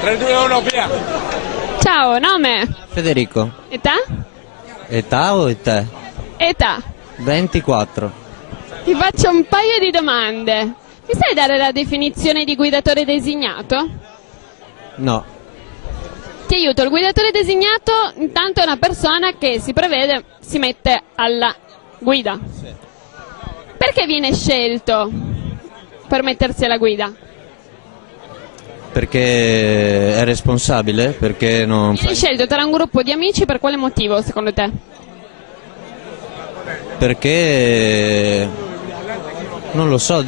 3, 2, 1, via! Ciao, nome? Federico. Età? Età o età? Età. 24. Ti faccio un paio di domande. Mi sai dare la definizione di guidatore designato? No. Ti aiuto, il guidatore designato intanto è una persona che si prevede, si mette alla guida. Perché viene scelto per mettersi alla guida? Perché è responsabile? Perché non Viene fa... scelto tra un gruppo di amici per quale motivo secondo te? Perché... non lo so,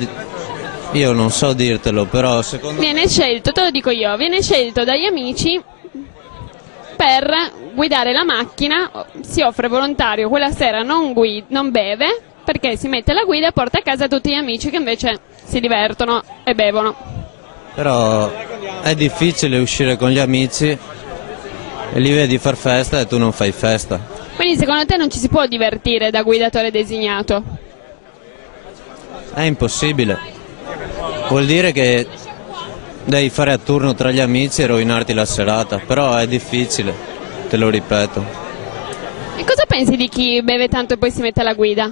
io non so dirtelo, però secondo me... Viene scelto, te lo dico io, viene scelto dagli amici per guidare la macchina, si offre volontario, quella sera non beve, perché si mette alla guida e porta a casa tutti gli amici che invece si divertono e bevono. Però è difficile uscire con gli amici e li vedi far festa e tu non fai festa. Quindi secondo te non ci si può divertire da guidatore designato? È impossibile. Vuol dire che devi fare a turno tra gli amici e rovinarti la serata, però è difficile, te lo ripeto. E cosa pensi di chi beve tanto e poi si mette alla guida?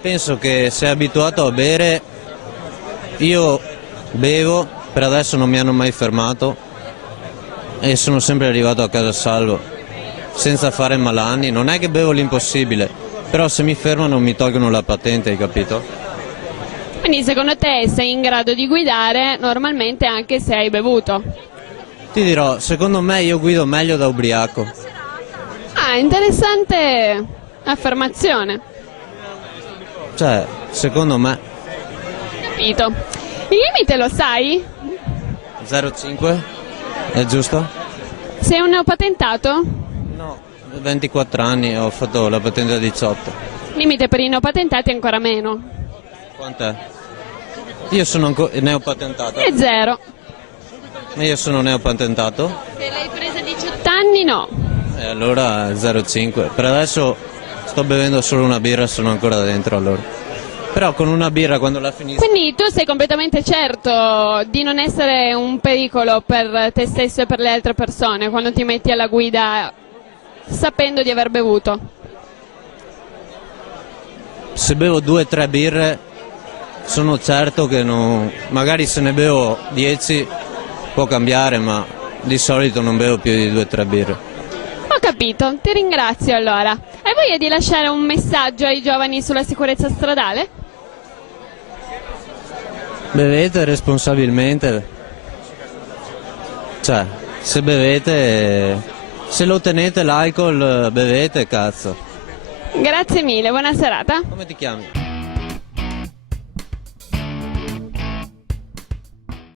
Penso che se è abituato a bere, io bevo, per adesso non mi hanno mai fermato e sono sempre arrivato a casa salvo, senza fare malanni. Non è che bevo l'impossibile, però se mi fermano mi tolgono la patente, hai capito? Quindi secondo te sei in grado di guidare normalmente anche se hai bevuto? Ti dirò, secondo me io guido meglio da ubriaco. Ah, interessante affermazione. Cioè, secondo me Capito. Il limite lo sai? 0,5 è giusto? Sei un neopatentato? No, 24 anni, ho fatto la patente a 18. Limite per i neopatentati ancora meno. Quant'è? Io sono ancora neopatentato. È 0. Ma io sono neopatentato? Se l'hai presa a 18 anni no. E allora 0,5. Per adesso sto bevendo solo una birra, sono ancora dentro allora. Però con una birra quando la finisco... Quindi tu sei completamente certo di non essere un pericolo per te stesso e per le altre persone quando ti metti alla guida sapendo di aver bevuto? Se bevo 2-3 birre sono certo che non... magari se ne bevo 10 può cambiare, ma di solito non bevo più di 2-3 birre. Ho capito, ti ringrazio allora. Hai voglia di lasciare un messaggio ai giovani sulla sicurezza stradale? Bevete responsabilmente, cioè se bevete, se lo tenete l'alcol bevete, cazzo. Grazie mille, buona serata. Come ti chiami?